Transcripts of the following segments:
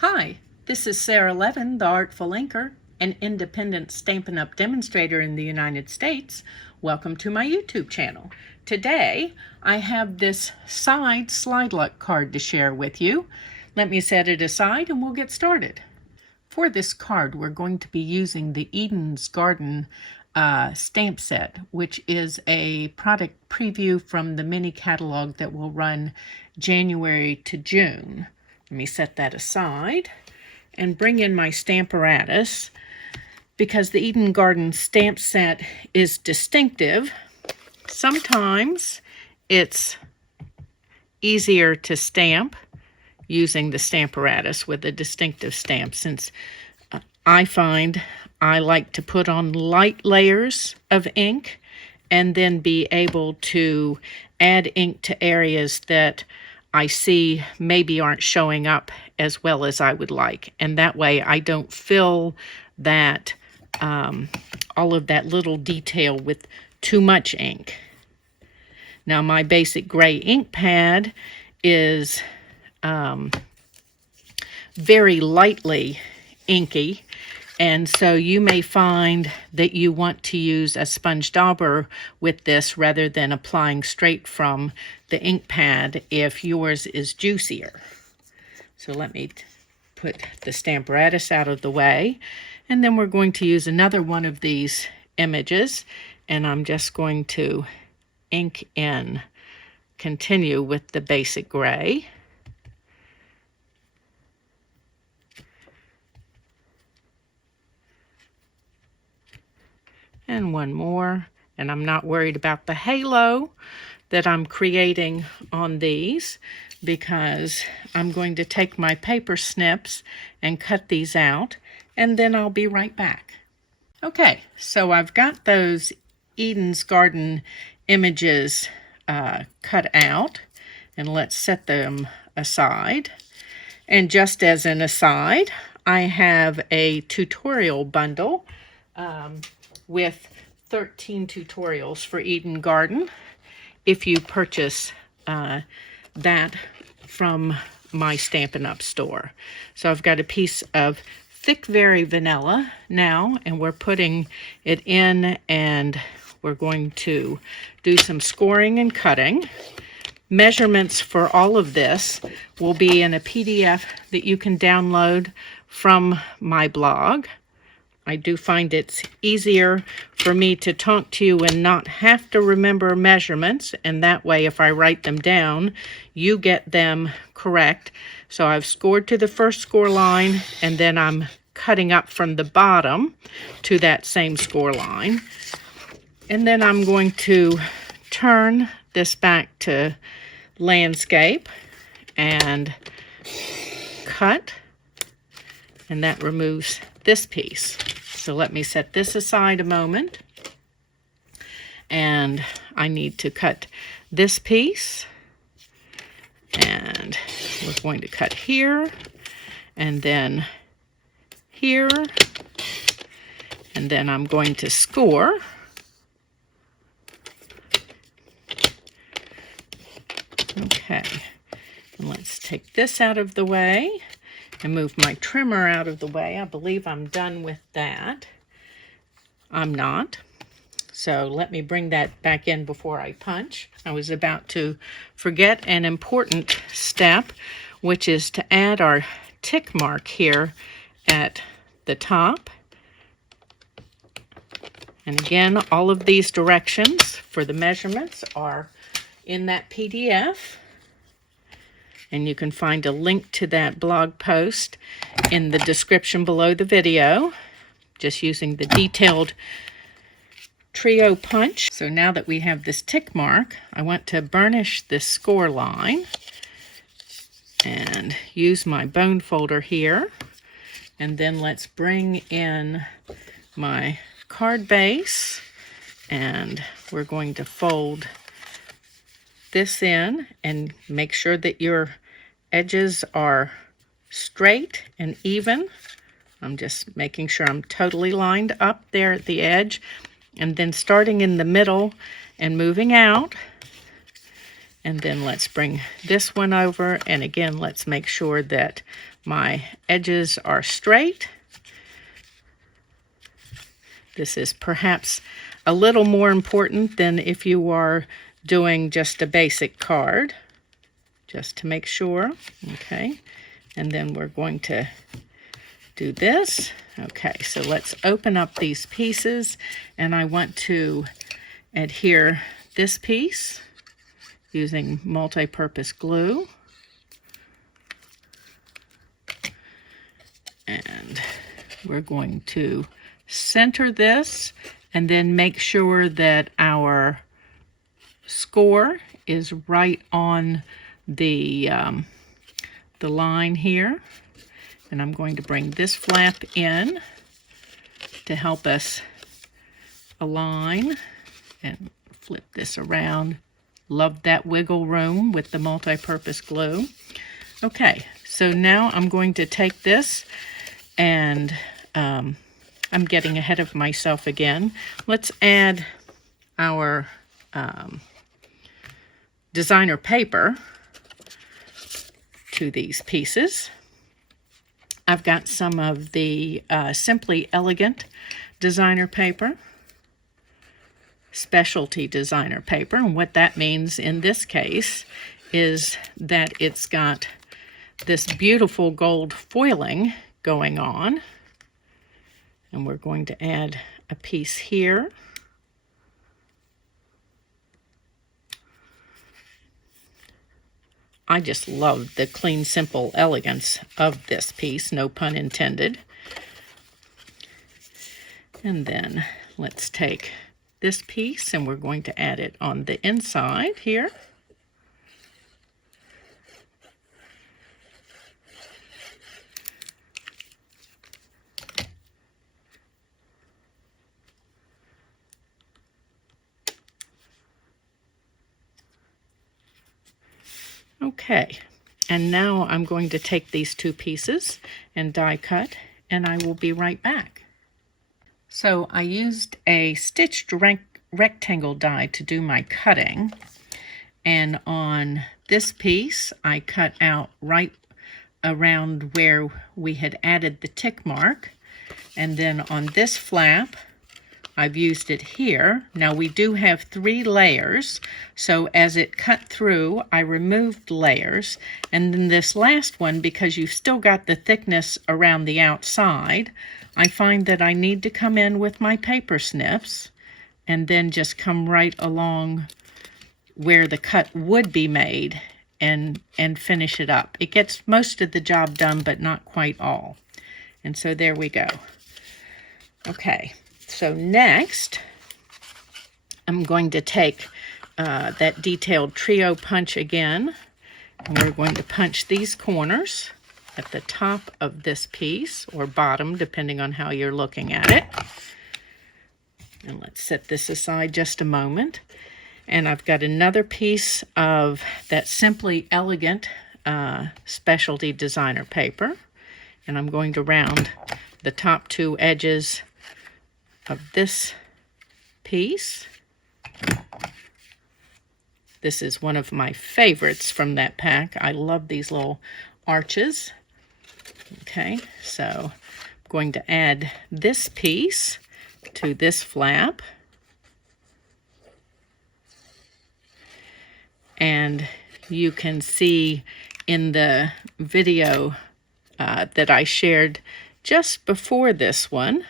Hi, this is Sara Levin, the Artful Inker, an independent Stampin' Up! Demonstrator in the United States. Welcome to my YouTube channel. Today, I have this side slide luck card to share with you. Let me set it aside and we'll get started. For this card, we're going to be using the Eden's Garden stamp set, which is a product preview from the mini catalog that will run January to June. Let me set that aside and bring in my Stamparatus. Because the Eden Garden stamp set is distinctive, sometimes it's easier to stamp using the Stamparatus with a distinctive stamp, since I find I like to put on light layers of ink and then be able to add ink to areas that I see maybe aren't showing up as well as I would like. And that way I don't fill that, all of that little detail with too much ink. Now my basic gray ink pad is very lightly inky, and so you may find that you want to use a sponge dauber with this rather than applying straight from the ink pad if yours is juicier. So let me put the Stamparatus out of the way, and then we're going to use another one of these images, and I'm just going to ink in, continue with the basic gray. And one more, and I'm not worried about the halo that I'm creating on these, because I'm going to take my paper snips and cut these out, and then I'll be right back. Okay, so I've got those Eden's Garden images cut out, and let's set them aside. And just as an aside, I have a tutorial bundle with 13 tutorials for Eden Garden if you purchase that from my Stampin' Up! Store. So I've got a piece of thick Very Vanilla now, and we're putting it in, and we're going to do some scoring and cutting. Measurements for all of this will be in a PDF that you can download from my blog. I do find it's easier for me to talk to you and not have to remember measurements, and that way if I write them down, you get them correct. So I've scored to the first score line, and then I'm cutting up from the bottom to that same score line. And then I'm going to turn this back to landscape and cut, and that removes this piece. So let me set this aside a moment, and I need to cut this piece, and we're going to cut here, and then here, and then I'm going to score. Okay, and let's take this out of the way and move my trimmer out of the way. I believe I'm done with that. I'm not. So let me bring that back in before I punch. I was about to forget an important step, which is to add our tick mark here at the top. And again, all of these directions for the measurements are in that PDF. And you can find a link to that blog post in the description below the video, just using the detailed trio punch. So now that we have this tick mark, I want to burnish this score line and use my bone folder here. And then let's bring in my card base, and we're going to fold this in and make sure that your edges are straight and even. I'm just making sure I'm totally lined up there at the edge, and then starting in the middle and moving out. And then let's bring this one over, and again let's make sure that my edges are straight. This is perhaps a little more important than if you are doing just a basic card, just to make sure. Okay, and then we're going to do this. Okay, so let's open up these pieces, and I want to adhere this piece using multi-purpose glue. And we're going to center this and then make sure that our score is right on the line here. And I'm going to bring this flap in to help us align and flip this around. Love that wiggle room with the multi-purpose glue. Okay, so now I'm going to take this and I'm getting ahead of myself again. Let's add our designer paper to these pieces. I've got some of the Simply Elegant designer paper, specialty designer paper, and what that means in this case is that it's got this beautiful gold foiling going on, and we're going to add a piece here. I just love the clean, simple elegance of this piece, no pun intended. And then let's take this piece and we're going to add it on the inside here. Okay, and now I'm going to take these two pieces and die cut, and I will be right back. So I used a stitched rectangle die to do my cutting, and on this piece I cut out right around where we had added the tick mark, and then on this flap I've used it here. Now we do have 3 layers, so as it cut through, I removed layers. And then this last one, because you've still got the thickness around the outside, I find that I need to come in with my paper snips and then just come right along where the cut would be made and finish it up. It gets most of the job done, but not quite all. And so there we go. Okay. So next, I'm going to take that detailed trio punch again, and we're going to punch these corners at the top of this piece, or bottom, depending on how you're looking at it. And let's set this aside just a moment. And I've got another piece of that Simply Elegant specialty designer paper, and I'm going to round the top 2 edges of this piece. This is one of my favorites from that pack. I love these little arches. Okay, so I'm going to add this piece to this flap. And you can see in the video that I shared just before this one,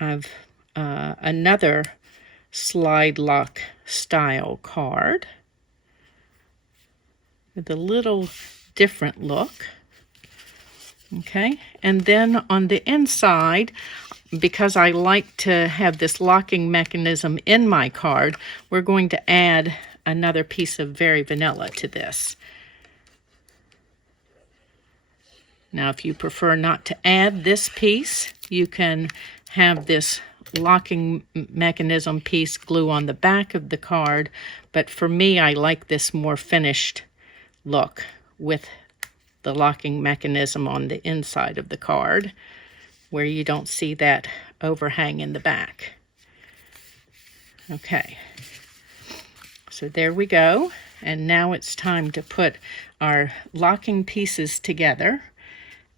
I've another slide lock style card with a little different look. Okay, and then on the inside, because I like to have this locking mechanism in my card, we're going to add another piece of Very Vanilla to this. Now, if you prefer not to add this piece, you can have this locking mechanism piece glue on the back of the card, but for me, I like this more finished look with the locking mechanism on the inside of the card, where you don't see that overhang in the back. Okay, so there we go, and now it's time to put our locking pieces together.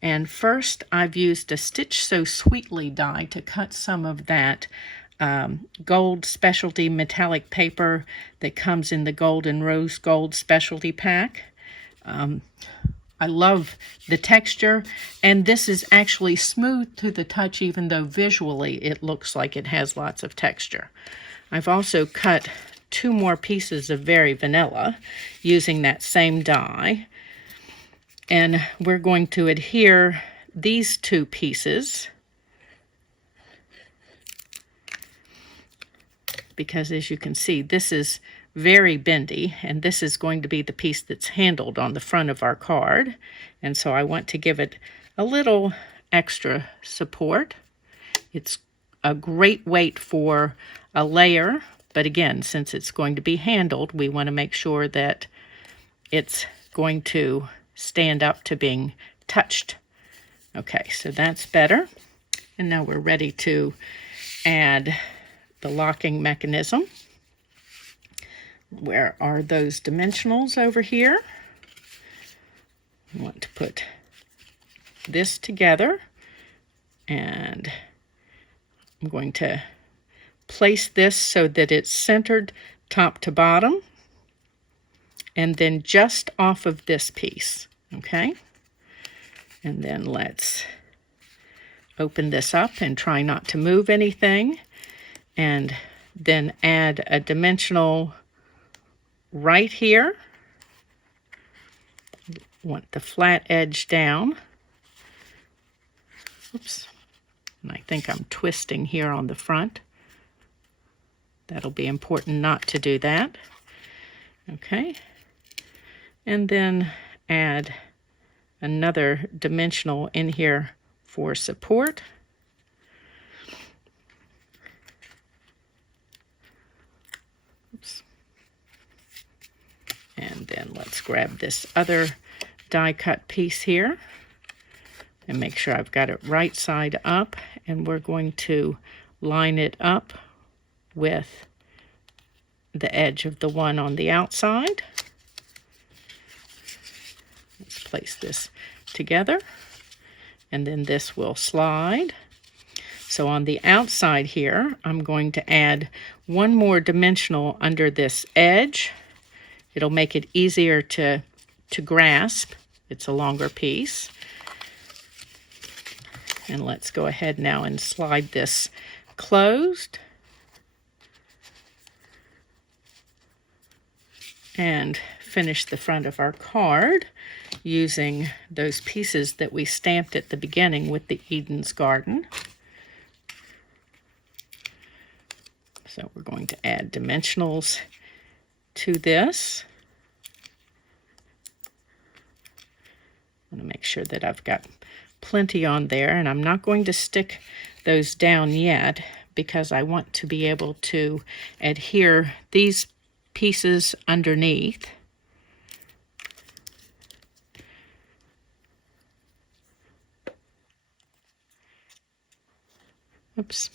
And first I've used a Stitch So Sweetly die to cut some of that gold specialty metallic paper that comes in the gold and rose gold specialty pack. I love the texture, and this is actually smooth to the touch, even though visually it looks like it has lots of texture. I've also cut 2 more pieces of Very Vanilla using that same die, and we're going to adhere these 2 pieces because, as you can see, this is very bendy, and this is going to be the piece that's handled on the front of our card, and so I want to give it a little extra support. It's a great weight for a layer, but again, since it's going to be handled, we want to make sure that it's going to stand up to being touched. Okay, so that's better, and now we're ready to add the locking mechanism. Where are those dimensionals over here? I want to put this together, and I'm going to place this so that it's centered top to bottom, and then just off of this piece, okay? And then let's open this up and try not to move anything, and then add a dimensional right here. Want the flat edge down. Oops. And I think I'm twisting here on the front. That'll be important not to do that. Okay. And then add another dimensional in here for support. Oops. And then let's grab this other die cut piece here and make sure I've got it right side up, and we're going to line it up with the edge of the one on the outside. Let's place this together, and then this will slide. So on the outside here, I'm going to add 1 more dimensional under this edge. It'll make it easier to grasp. It's a longer piece. And let's go ahead now and slide this closed. And finish the front of our card using those pieces that we stamped at the beginning with the Eden's Garden. So we're going to add dimensionals to this. I'm going to make sure that I've got plenty on there, and I'm not going to stick those down yet because I want to be able to adhere these pieces underneath. Oops.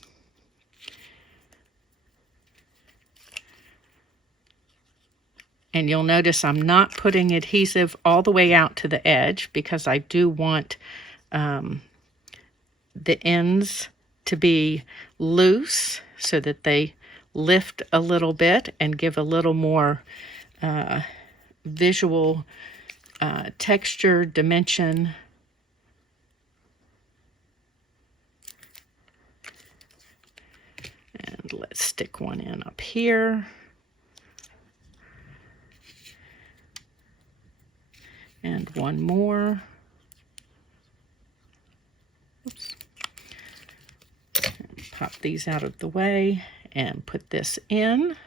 And you'll notice I'm not putting adhesive all the way out to the edge because I do want the ends to be loose so that they lift a little bit and give a little more visual texture, dimension. And let's stick one in up here. And one more. Oops. And pop these out of the way and put this in.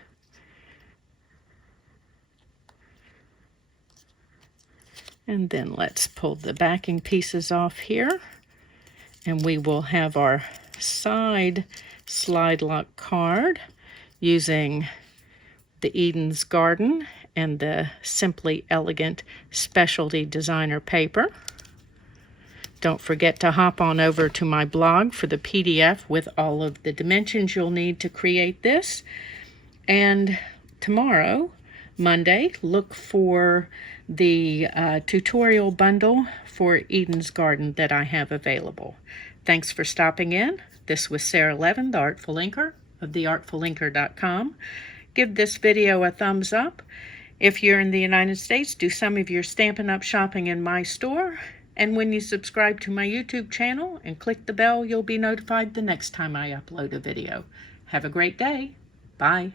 And then let's pull the backing pieces off here. And we will have our side slide lock card using the Eden's Garden and the Simply Elegant Specialty Designer paper. Don't forget to hop on over to my blog for the PDF with all of the dimensions you'll need to create this. And tomorrow Monday, look for the tutorial bundle for Eden's Garden that I have available. Thanks for stopping in. This was Sara Levin, the Artful Inker of theartfulinker.com. Give this video a thumbs up. If you're in the United States, do some of your Stampin' Up! Shopping in my store. And when you subscribe to my YouTube channel and click the bell, you'll be notified the next time I upload a video. Have a great day. Bye.